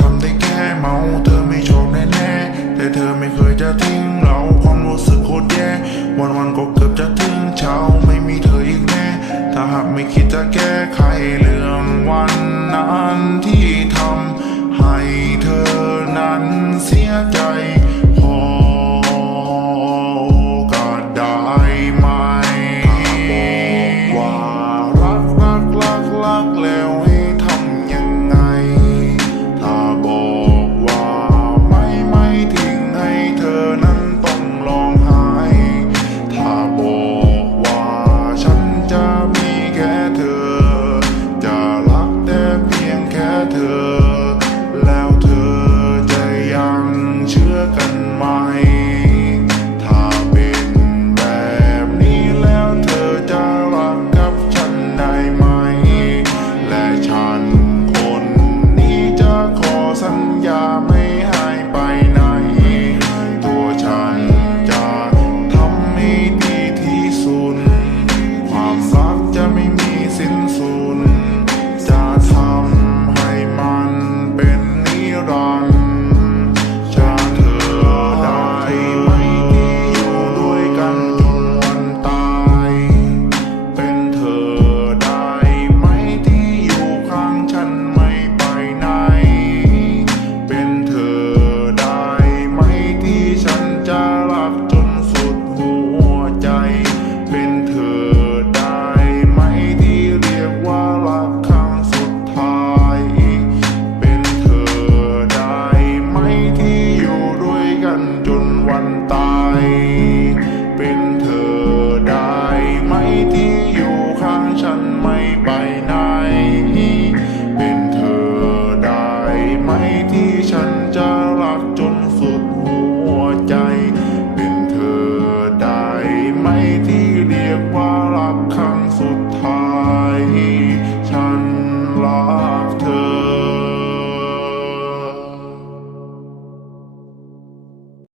ทำได้แค่เมาเธอไม่ชอบแน่ๆแต่เธอไม่เคยจะทิ้งเราความรู้สึกโคตรแย่วันๆก็เกือบจะถึงเช้าไม่มีเธออีกแน่ ถ้าหากไม่คิดจะแก้ไขเรื่องวันนั้นที่ทำให้เธอนั้นเสียใจ สั